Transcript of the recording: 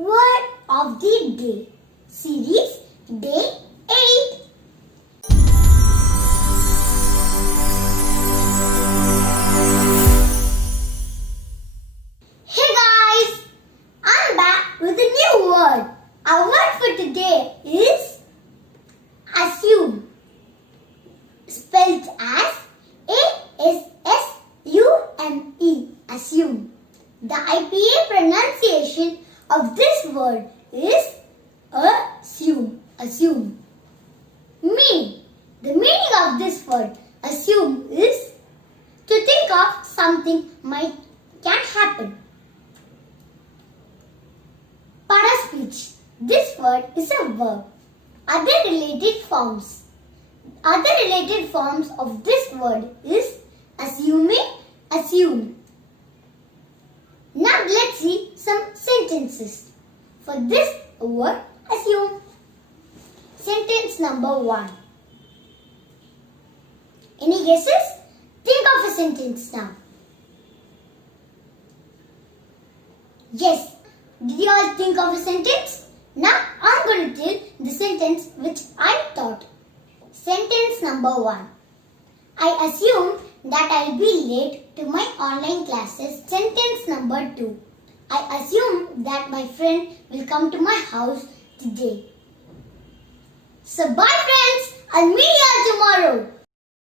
Word of the Day, Series Day 8. Hey guys, I'm back with a new word. Our word for today is assume, spelled as A-S-S-U-M-E, assume. The IPA pronunciation of this word is assume. Meaning. The meaning of this word assume is to think of something can happen. Para speech. This word is a verb. Other related forms of this word is assuming, assume. Now let's see some sentences. For this word, assume. Sentence number 1. Any guesses? Think of a sentence now. Yes. Did you all think of a sentence? Now I'm going to tell the sentence which I thought. Sentence number 1. I assume that I'll be late to my online classes. Sentence number 2. I assume that my friend will come to my house today. So bye friends, I'll meet you all tomorrow.